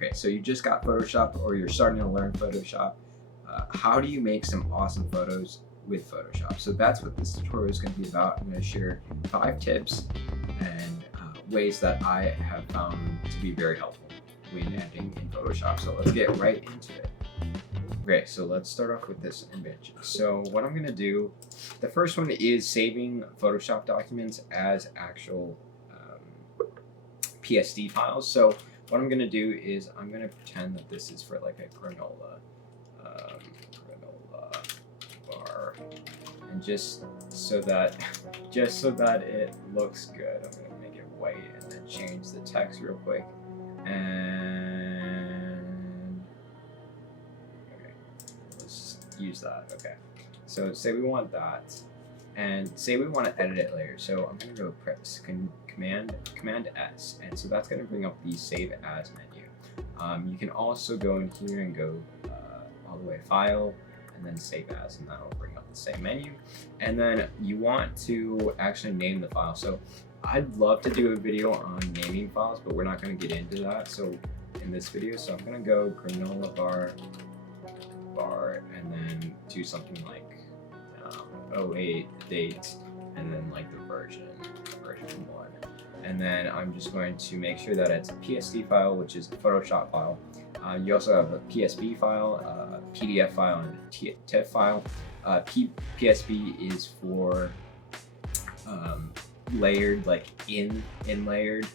Okay, so you just got Photoshop or you're starting to learn Photoshop. How do you make some awesome photos with Photoshop? So that's what this tutorial is going to be about. I'm going to share 5 tips and ways that I have found to be very helpful when editing in Photoshop. So let's get right into it. Okay, so let's start off with this image. So what I'm going to do, the first one is saving Photoshop documents as actual PSD files. So what I'm going to do is I'm going to pretend that this is for like a granola bar, and just so that it looks good, I'm going to make it white and then change the text real quick. And okay, let's use that. Okay, so say we want that, and say we want to edit it later. So I'm going to go press Command S, and so that's going to bring up the Save As menu. You can also go in here and go all the way File, and then Save As, and that'll bring up the same menu. And then you want to actually name the file. So I'd love to do a video on naming files, but we're not going to get into that. So in this video, so I'm going to go granola bar, and then do something like 08 date, and then like the version 1. And then I'm just going to make sure that it's a PSD file, which is a Photoshop file. You also have a PSB file, a PDF file, and a TIFF file. PSB is for layered, like in layered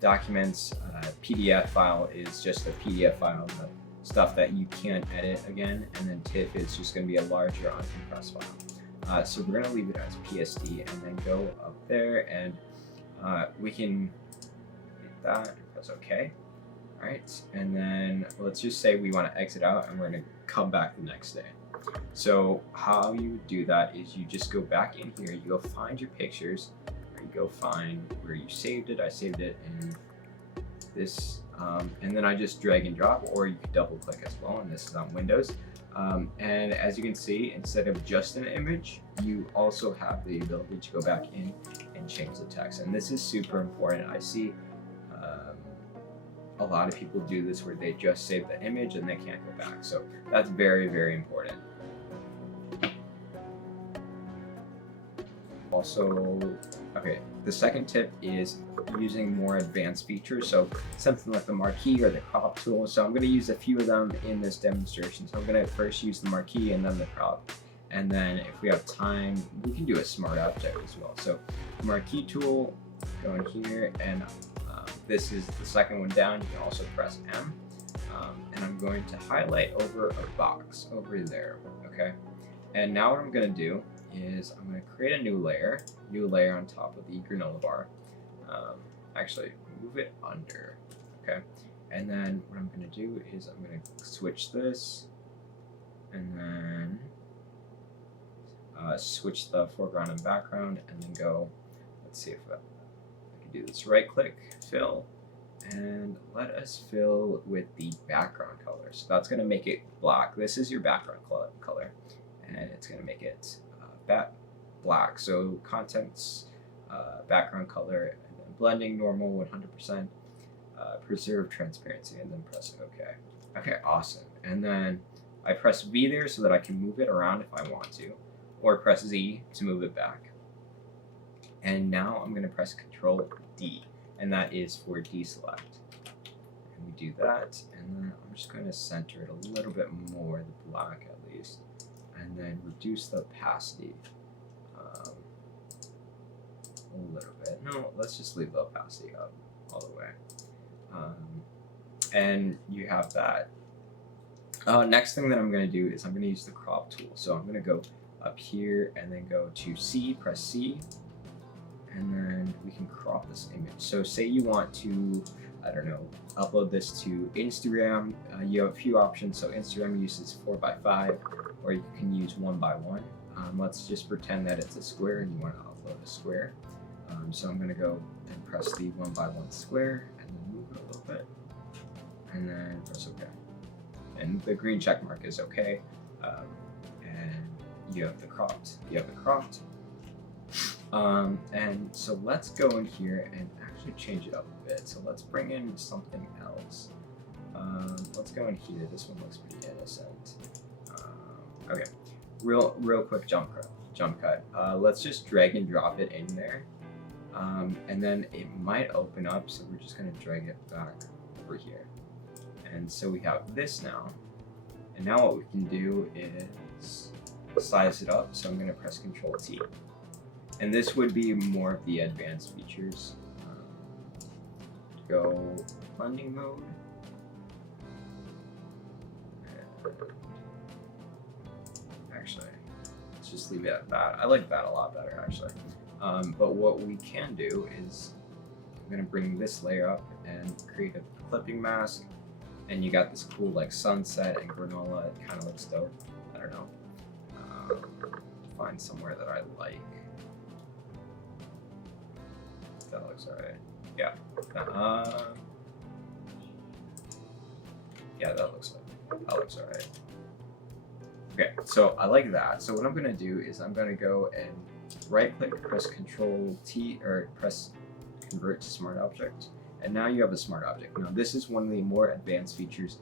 documents. PDF file is just a PDF file, the stuff that you can't edit again. And then TIFF is just going to be a larger uncompressed file. So we're going to leave it as PSD, and then go up there, and we can hit that and press OK. All right, and then let's just say we want to exit out, and we're going to come back the next day. So how you do that is you just go back in here, you go find your pictures, or you go find where you saved it. I saved it in this, and then I just drag and drop, or you can double click as well, and this is on Windows. And as you can see, instead of just an image, you also have the ability to go back in and change the text. And this is super important. I see a lot of people do this where they just save the image and they can't go back. So that's very, very important. Also, okay, the second tip is using more advanced features. So something like the marquee or the crop tool. So I'm going to use a few of them in this demonstration. So I'm going to first use the marquee and then the crop. And then if we have time, we can do a smart object as well. So the marquee tool, go in here, and this is the second one down. You can also press M. And I'm going to highlight over a box over there, okay? And now what I'm going to do is I'm going to create a new layer on top of the granola bar. Actually, move it under, okay? And then what I'm going to do is I'm going to switch this, and then switch the foreground and background, and then go, let's see if I can do this. Right click, fill, and let us fill with the background color. So that's going to make it black. This is your background color, and it's going to make it black. So contents, background color, and then blending normal 100%, preserve transparency, and then press OK. Okay, awesome. And then I press V there so that I can move it around if I want to, or press Z to move it back. And now I'm going to press Control D, and that is for deselect. And we do that, and then I'm just going to center it a little bit more, the black at least, and then reduce the opacity a little bit. No, let's just leave the opacity up all the way. And you have that. Next thing that I'm going to do is I'm going to use the crop tool. So I'm going to go up here and then go to C, press C, and then we can crop this image. So say you want to, I don't know, upload this to Instagram. You have a few options. So Instagram uses 4x5, or you can use 1x1. Let's just pretend that it's a square and you want to upload a square. So I'm going to go and press the 1x1 square, and then move it a little bit, and then press OK. And the green check mark is OK. And you have the cropped. And so let's go in here and actually change it up a bit. So let's bring in something else. Let's go in here. This one looks pretty innocent. Okay, real quick jump cut. Let's just drag and drop it in there, and then it might open up. So we're just gonna drag it back over here, and so we have this now. And now what we can do is size it up. So I'm gonna press Control T, and this would be more of the advanced features. Go blending mode. Actually, let's just leave it at that. I like that a lot better, actually. But what we can do is I'm gonna bring this layer up and create a clipping mask, and you got this cool like sunset and granola. It kind of looks dope. I don't know. Find somewhere that I like. That looks alright. Yeah. Yeah, that looks alright. Okay, so I like that. So what I'm gonna do is I'm gonna go and right click, press Control T, or press Convert to Smart Object, and now you have a smart object. Now this is one of the more advanced features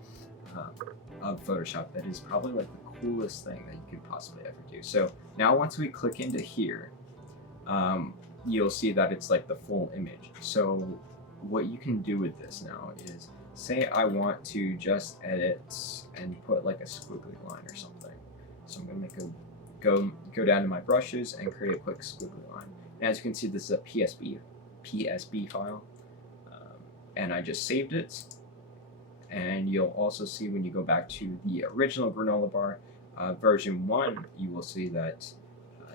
of Photoshop that is probably like the coolest thing that you could possibly ever do. So now once we click into here, you'll see that it's like the full image. So what you can do with this now is, say I want to just edit and put like a squiggly line or something. So I'm gonna make go down to my brushes and create a quick squiggly line. And as you can see, this is a PSD file, and I just saved it. And you'll also see when you go back to the original granola bar version 1, you will see that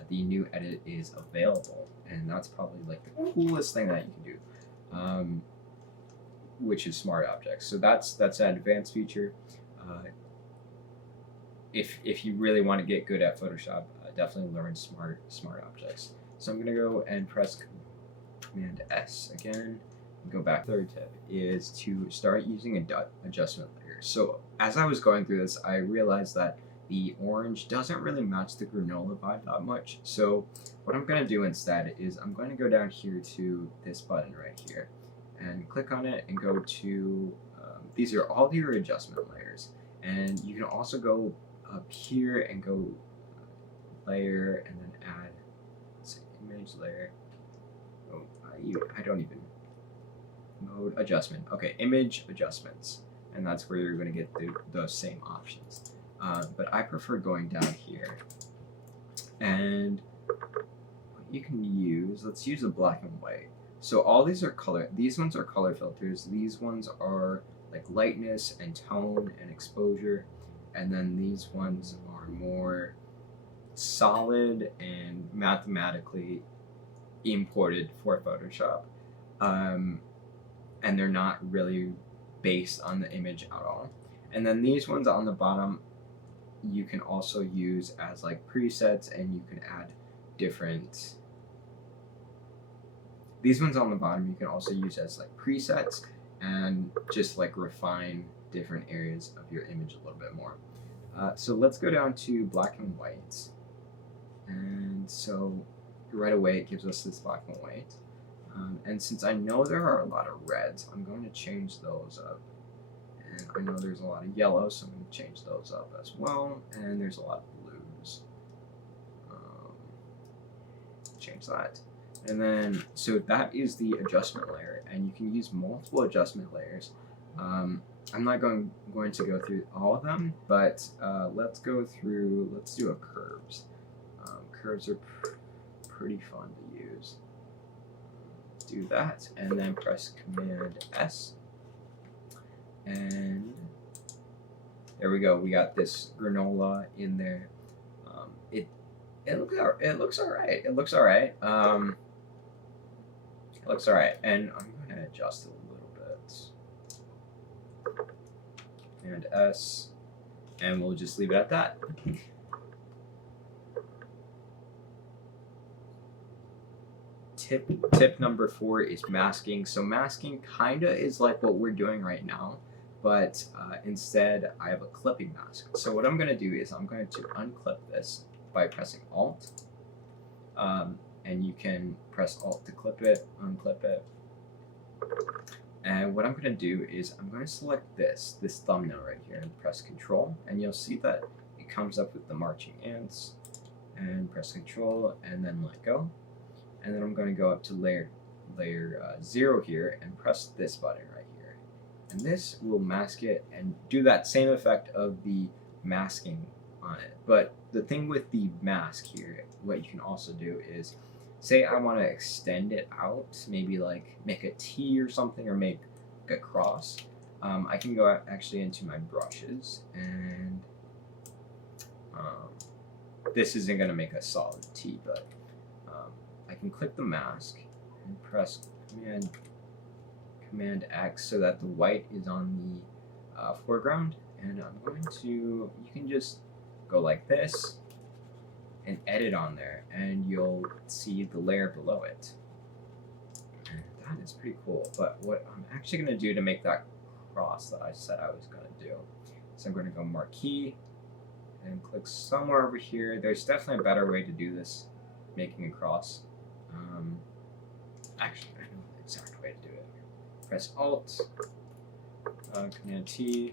the new edit is available, and that's probably like the coolest thing that you can do, which is smart objects. So that's an advanced feature. If you really want to get good at Photoshop, definitely learn smart objects. So I'm gonna go and press Command S again. Go back. Third tip is to start using adjustment layers. So as I was going through this, I realized that the orange doesn't really match the granola vibe that much. So what I'm gonna do instead is I'm going to go down here to this button right here and click on it and go to, these are all your adjustment layers. And you can also go up here and go layer and then add, let's see, image layer. Oh, I don't even, mode adjustment. Okay, image adjustments. And that's where you're going to get those same options. But I prefer going down here. And what you can use, let's use a black and white. So all these are color, these ones are color filters. These ones are like lightness and tone and exposure. And then these ones are more solid and mathematically imported for Photoshop. And they're not really based on the image at all. And then these ones on the bottom, you can also use as like presets, and you can add different, these ones on the bottom you can also use as like presets and just like refine different areas of your image a little bit more. So let's go down to black and white. And so right away it gives us this black and white. And since I know there are a lot of reds, I'm going to change those up. And I know there's a lot of yellow, so I'm going to change those up as well. And there's a lot of blues. Change that. And then, so that is the adjustment layer, and you can use multiple adjustment layers. I'm not going to go through all of them, but let's go through, let's do a curves. Curves are pretty fun to use. Do that, and then press Command S. And there we go. We got this granola in there. It looks alright. It looks alright. It looks alright. And I'm going to adjust it a little bit. Command S. And we'll just leave it at that. Tip number 4 is masking. So masking kinda is like what we're doing right now, but instead I have a clipping mask. So what I'm going to do is I'm going to unclip this by pressing Alt, and you can press Alt to clip it, unclip it, And what I'm going to do is I'm going to select this thumbnail right here and press Control, and you'll see that it comes up with the marching ants, and press Control and then let go. And then I'm going to go up to layer 0 here and press this button right here. And this will mask it and do that same effect of the masking on it. But the thing with the mask here, what you can also do is, say I want to extend it out, maybe like make a T or something, or make a cross. I can go actually into my brushes, and this isn't going to make a solid T, but I can click the mask and press Command X so that the white is on the foreground, and I'm going to, you can just go like this and edit on there, and you'll see the layer below it. And that is pretty cool. But what I'm actually going to do to make that cross that I said I was going to do is I'm going to go Marquee and click somewhere over here. There's definitely a better way to do this, making a cross. Actually, I know the exact way to do it. Press Alt, Command T,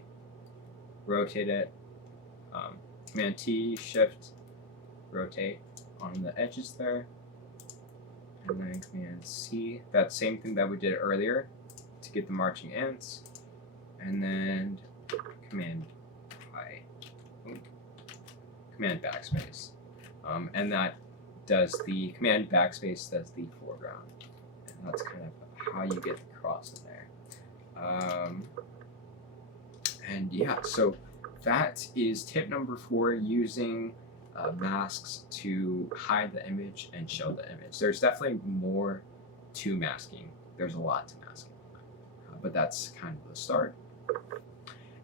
rotate it, Command T, Shift, rotate on the edges there, and then Command C, that same thing that we did earlier to get the marching ants, and then Command backspace, and that does the Command backspace, does the foreground, and that's kind of how you get the cross in there. And yeah, so that is tip number 4, using masks to hide the image and show the image. There's definitely more to masking. There's a lot to masking, but that's kind of the start.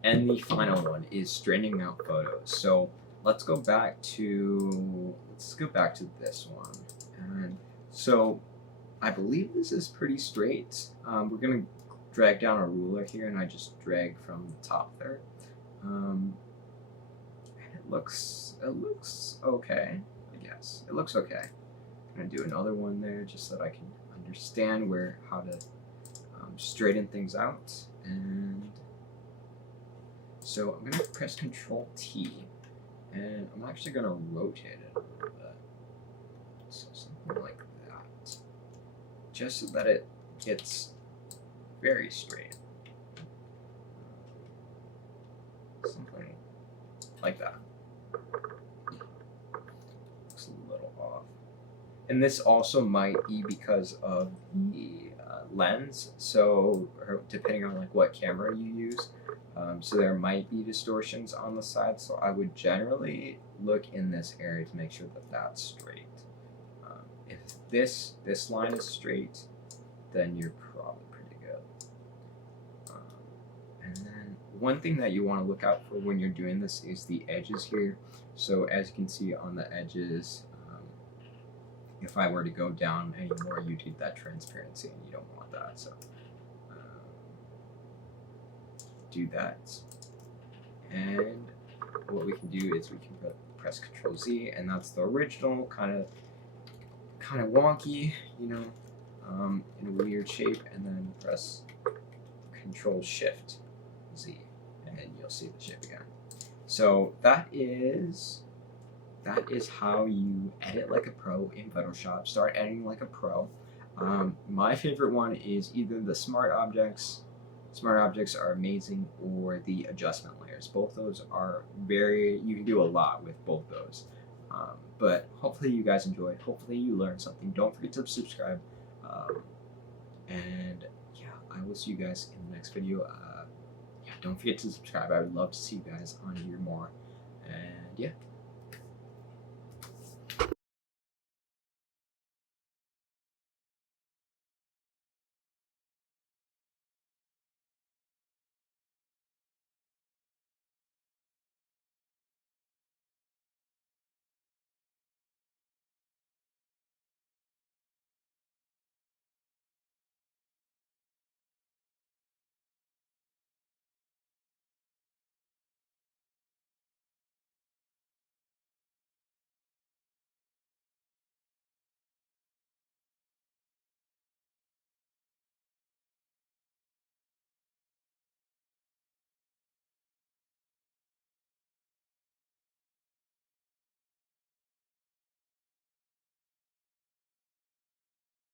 And the final one is straightening out photos. So let's go back to this one. And so I believe this is pretty straight. We're gonna drag down a ruler here, and I just drag from the top there. It looks okay, I guess. It looks okay. I'm gonna do another one there just so that I can understand how to straighten things out. And so I'm gonna press Control T, and I'm actually gonna rotate it a little bit. So something like that, just so that it gets very straight. Something like that. Looks a little off. And this also might be because of the lens. So depending on like what camera you use, so there might be distortions on the side. So I would generally look in this area to make sure that that's straight. If this line is straight, then you're probably pretty good. And then one thing that you want to look out for when you're doing this is the edges here. So as you can see on the edges, if I were to go down anymore, you'd get that transparency, and you don't want that. So do that. And what we can do is we can press Control Z, and that's the original kind of wonky, in a weird shape, and then press Control Shift Z, and you'll see the shape again. So that is how you edit like a pro in Photoshop. Start editing like a pro. My favorite one is either the smart objects. Smart objects are amazing, or the adjustment layers. Both those are you can do a lot with both those. But hopefully you guys enjoyed. Hopefully you learned something. Don't forget to subscribe. And yeah, I will see you guys in the next video. Yeah, don't forget to subscribe. I would love to see you guys on here more. And yeah.